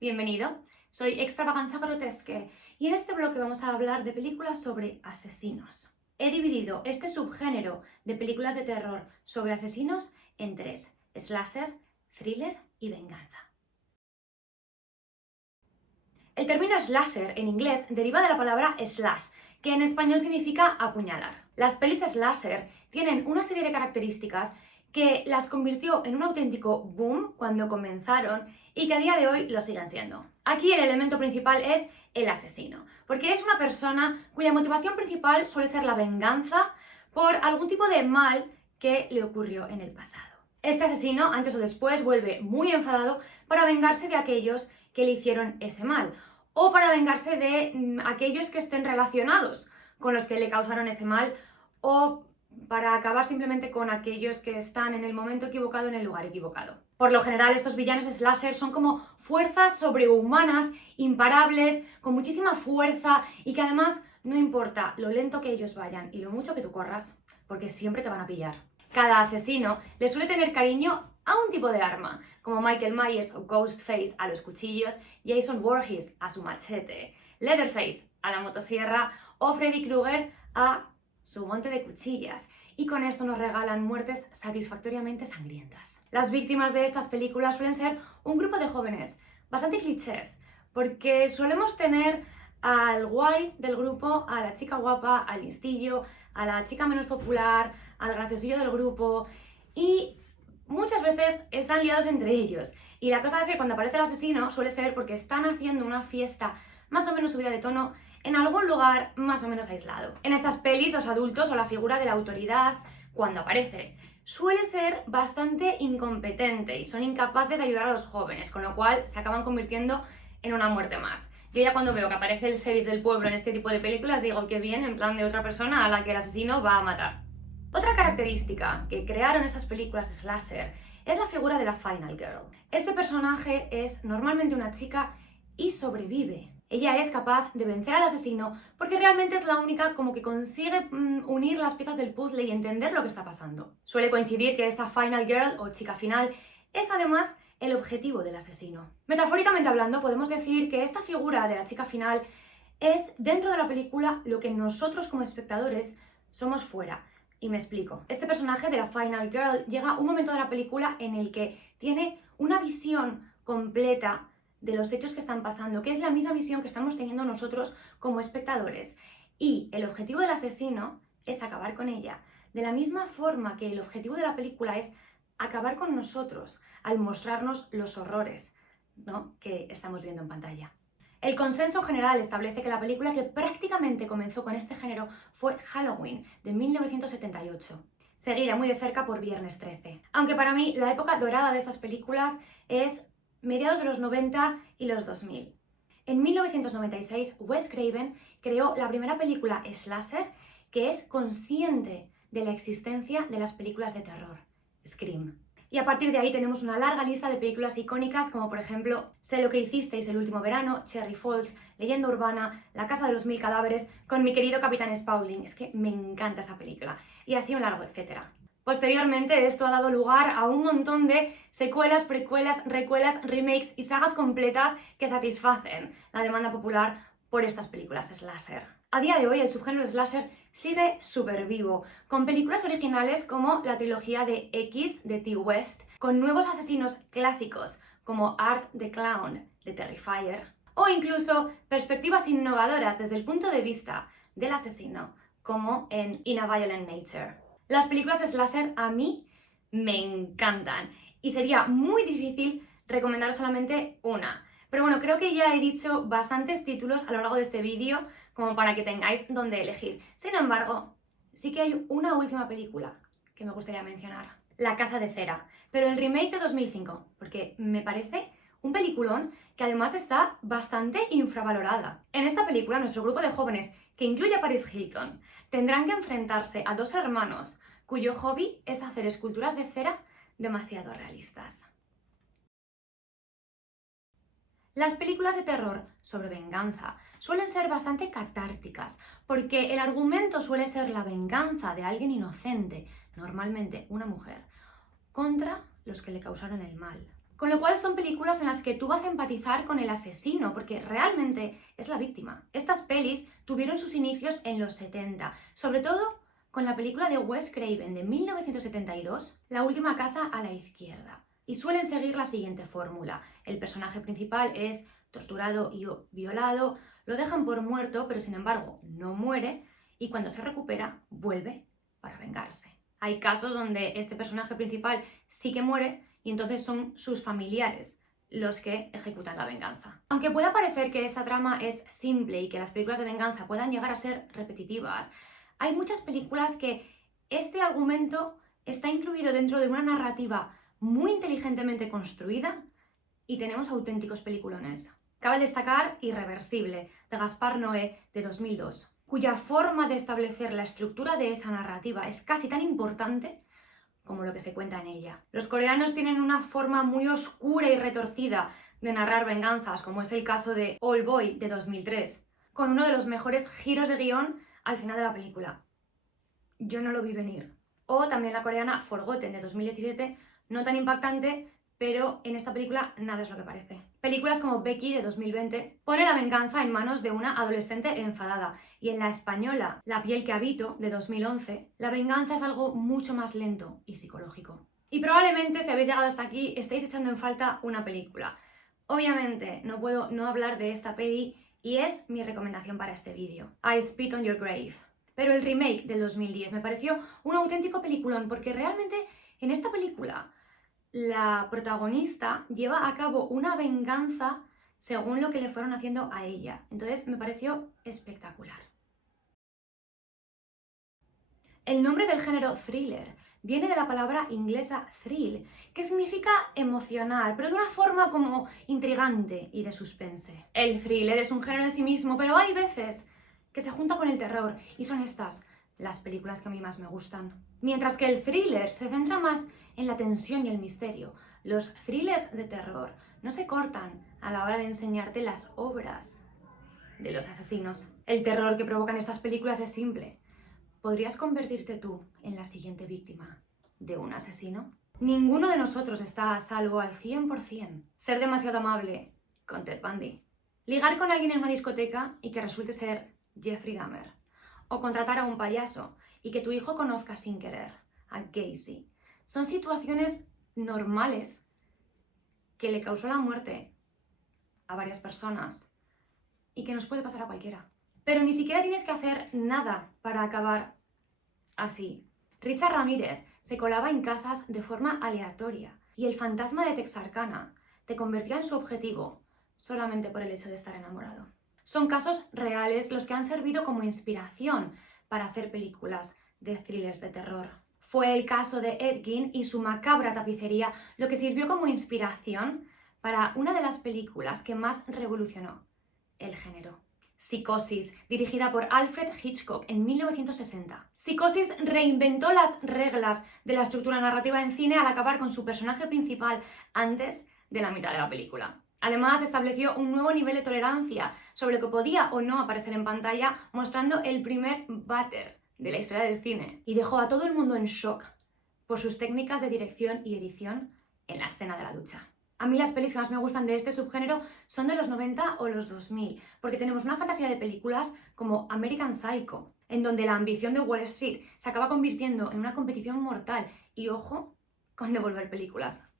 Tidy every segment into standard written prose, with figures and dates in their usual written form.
Bienvenido, soy Extravaganza Grotesque y en este bloque vamos a hablar de películas sobre asesinos. He dividido este subgénero de películas de terror sobre asesinos en tres: slasher, thriller y venganza. El término slasher en inglés deriva de la palabra slash, que en español significa apuñalar. Las pelis slasher tienen una serie de características que las convirtió en un auténtico boom cuando comenzaron y que a día de hoy lo siguen siendo. Aquí el elemento principal es el asesino, porque es una persona cuya motivación principal suele ser la venganza por algún tipo de mal que le ocurrió en el pasado. Este asesino, antes o después, vuelve muy enfadado para vengarse de aquellos que le hicieron ese mal, o para vengarse de aquellos que estén relacionados con los que le causaron ese mal, o para acabar simplemente con aquellos que están en el momento equivocado, en el lugar equivocado. Por lo general, estos villanos slasher son como fuerzas sobrehumanas, imparables, con muchísima fuerza y que además no importa lo lento que ellos vayan y lo mucho que tú corras, porque siempre te van a pillar. Cada asesino le suele tener cariño a un tipo de arma, como Michael Myers o Ghostface a los cuchillos, Jason Voorhees a su machete, Leatherface a la motosierra o Freddy Krueger a su monte de cuchillas, y con esto nos regalan muertes satisfactoriamente sangrientas. Las víctimas de estas películas suelen ser un grupo de jóvenes bastante clichés, porque solemos tener al guay del grupo, a la chica guapa, al listillo, a la chica menos popular, al graciosillo del grupo, y muchas veces están liados entre ellos. Y la cosa es que cuando aparece el asesino suele ser porque están haciendo una fiesta más o menos subida de tono en algún lugar más o menos aislado. En estas pelis, los adultos o la figura de la autoridad, cuando aparece, suele ser bastante incompetente y son incapaces de ayudar a los jóvenes, con lo cual se acaban convirtiendo en una muerte más. Yo ya cuando veo que aparece el sheriff del pueblo en este tipo de películas digo que bien, en plan de otra persona a la que el asesino va a matar. Otra característica que crearon estas películas slasher es la figura de la Final Girl. Este personaje es normalmente una chica y sobrevive. Ella es capaz de vencer al asesino porque realmente es la única como que consigue unir las piezas del puzzle y entender lo que está pasando. Suele coincidir que esta Final Girl o chica final es además el objetivo del asesino. Metafóricamente hablando, podemos decir que esta figura de la chica final es dentro de la película lo que nosotros como espectadores somos fuera. Y me explico. Este personaje de la Final Girl llega a un momento de la película en el que tiene una visión completa de los hechos que están pasando, que es la misma visión que estamos teniendo nosotros como espectadores. Y el objetivo del asesino es acabar con ella, de la misma forma que el objetivo de la película es acabar con nosotros al mostrarnos los horrores, ¿no?, que estamos viendo en pantalla. El consenso general establece que la película que prácticamente comenzó con este género fue Halloween, de 1978, seguida muy de cerca por Viernes 13. Aunque para mí la época dorada de estas películas es mediados de los 90 y los 2000. En 1996, Wes Craven creó la primera película slasher que es consciente de la existencia de las películas de terror, Scream. Y a partir de ahí tenemos una larga lista de películas icónicas como por ejemplo Sé lo que hicisteis el último verano, Cherry Falls, Leyenda urbana, La casa de los mil cadáveres, con mi querido Capitán Spaulding. Es que me encanta esa película. Y así un largo etcétera. Posteriormente, esto ha dado lugar a un montón de secuelas, precuelas, recuelas, remakes y sagas completas que satisfacen la demanda popular por estas películas slasher. A día de hoy, el subgénero slasher sigue súper vivo, con películas originales como la trilogía de X de T. West, con nuevos asesinos clásicos como Art the Clown de Terrifier, o incluso perspectivas innovadoras desde el punto de vista del asesino, como en In a Violent Nature. Las películas slasher a mí me encantan y sería muy difícil recomendar solamente una. Pero bueno, creo que ya he dicho bastantes títulos a lo largo de este vídeo como para que tengáis donde elegir. Sin embargo, sí que hay una última película que me gustaría mencionar. La casa de cera, pero el remake de 2005, porque me parece un peliculón que además está bastante infravalorada. En esta película, nuestro grupo de jóvenes, que incluye a Paris Hilton, tendrán que enfrentarse a dos hermanos cuyo hobby es hacer esculturas de cera demasiado realistas. Las películas de terror sobre venganza suelen ser bastante catárticas, porque el argumento suele ser la venganza de alguien inocente, normalmente una mujer, contra los que le causaron el mal. Con lo cual son películas en las que tú vas a empatizar con el asesino, porque realmente es la víctima. Estas pelis tuvieron sus inicios en los 70, sobre todo con la película de Wes Craven de 1972, La última casa a la izquierda. Y suelen seguir la siguiente fórmula. El personaje principal es torturado y violado, lo dejan por muerto, pero sin embargo no muere, y cuando se recupera, vuelve para vengarse. Hay casos donde este personaje principal sí que muere y entonces son sus familiares los que ejecutan la venganza. Aunque pueda parecer que esa trama es simple y que las películas de venganza puedan llegar a ser repetitivas, hay muchas películas que este argumento está incluido dentro de una narrativa muy inteligentemente construida y tenemos auténticos peliculones. Cabe destacar Irreversible, de Gaspar Noé, de 2002, cuya forma de establecer la estructura de esa narrativa es casi tan importante como lo que se cuenta en ella. Los coreanos tienen una forma muy oscura y retorcida de narrar venganzas, como es el caso de Old Boy, de 2003, con uno de los mejores giros de guión al final de la película. Yo no lo vi venir. O también la coreana Forgotten, de 2017, no tan impactante, pero en esta película nada es lo que parece. Películas como Becky, de 2020, pone la venganza en manos de una adolescente enfadada. Y en la española La piel que habito, de 2011, la venganza es algo mucho más lento y psicológico. Y probablemente, si habéis llegado hasta aquí, estáis echando en falta una película. Obviamente, no puedo no hablar de esta peli y es mi recomendación para este vídeo. I Spit on Your Grave. Pero el remake del 2010 me pareció un auténtico peliculón porque realmente en esta película la protagonista lleva a cabo una venganza según lo que le fueron haciendo a ella. Entonces me pareció espectacular. El nombre del género thriller viene de la palabra inglesa thrill, que significa emocionar, pero de una forma como intrigante y de suspense. El thriller es un género en sí mismo, pero hay veces que se junta con el terror, y son estas las películas que a mí más me gustan. Mientras que el thriller se centra más en la tensión y el misterio, los thrillers de terror no se cortan a la hora de enseñarte las obras de los asesinos. El terror que provocan estas películas es simple. ¿Podrías convertirte tú en la siguiente víctima de un asesino? Ninguno de nosotros está a salvo al 100%. Ser demasiado amable con Ted Bundy. Ligar con alguien en una discoteca y que resulte ser Jeffrey Dahmer. O contratar a un payaso y que tu hijo conozca sin querer a Gacy. Son situaciones normales que le causó la muerte a varias personas y que nos puede pasar a cualquiera. Pero ni siquiera tienes que hacer nada para acabar así. Richard Ramírez se colaba en casas de forma aleatoria y el fantasma de Texarkana te convertía en su objetivo solamente por el hecho de estar enamorado. Son casos reales los que han servido como inspiración para hacer películas de thrillers de terror. Fue el caso de Ed Gein y su macabra tapicería lo que sirvió como inspiración para una de las películas que más revolucionó el género. Psicosis, dirigida por Alfred Hitchcock en 1960. Psicosis reinventó las reglas de la estructura narrativa en cine al acabar con su personaje principal antes de la mitad de la película. Además, estableció un nuevo nivel de tolerancia sobre lo que podía o no aparecer en pantalla, mostrando el primer váter de la historia del cine, y dejó a todo el mundo en shock por sus técnicas de dirección y edición en la escena de la ducha. A mí las pelis que más me gustan de este subgénero son de los 90 o los 2000, porque tenemos una fantasía de películas como American Psycho, en donde la ambición de Wall Street se acaba convirtiendo en una competición mortal, y ojo con devolver películas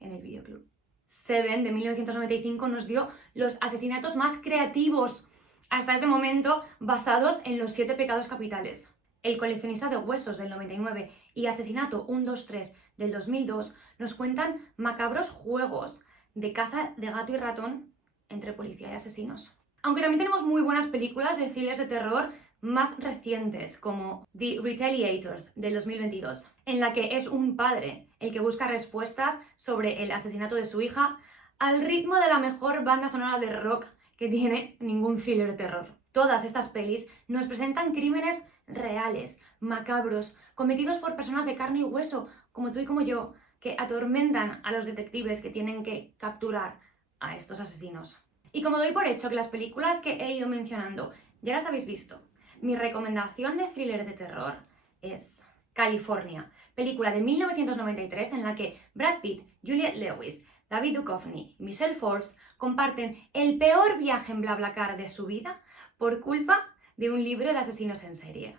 en el videoclub. Seven, de 1995, nos dio los asesinatos más creativos hasta ese momento, basados en los 7 pecados capitales. El coleccionista de huesos, del 99, y Asesinato 1-2-3, del 2002, nos cuentan macabros juegos de caza de gato y ratón entre policía y asesinos. Aunque también tenemos muy buenas películas de thrillers de terror más recientes, como The Retaliators, del 2022, en la que es un padre el que busca respuestas sobre el asesinato de su hija al ritmo de la mejor banda sonora de rock que tiene ningún thriller de terror. Todas estas pelis nos presentan crímenes reales, macabros, cometidos por personas de carne y hueso, como tú y como yo, que atormentan a los detectives que tienen que capturar a estos asesinos. Y como doy por hecho que las películas que he ido mencionando ya las habéis visto, mi recomendación de thriller de terror es California, película de 1993 en la que Brad Pitt, Juliette Lewis, David Duchovny y Michelle Forbes comparten el peor viaje en BlaBlaCar de su vida por culpa de un libro de asesinos en serie.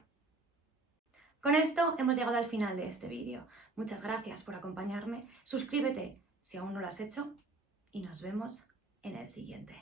Con esto hemos llegado al final de este vídeo. Muchas gracias por acompañarme. Suscríbete si aún no lo has hecho y nos vemos en el siguiente.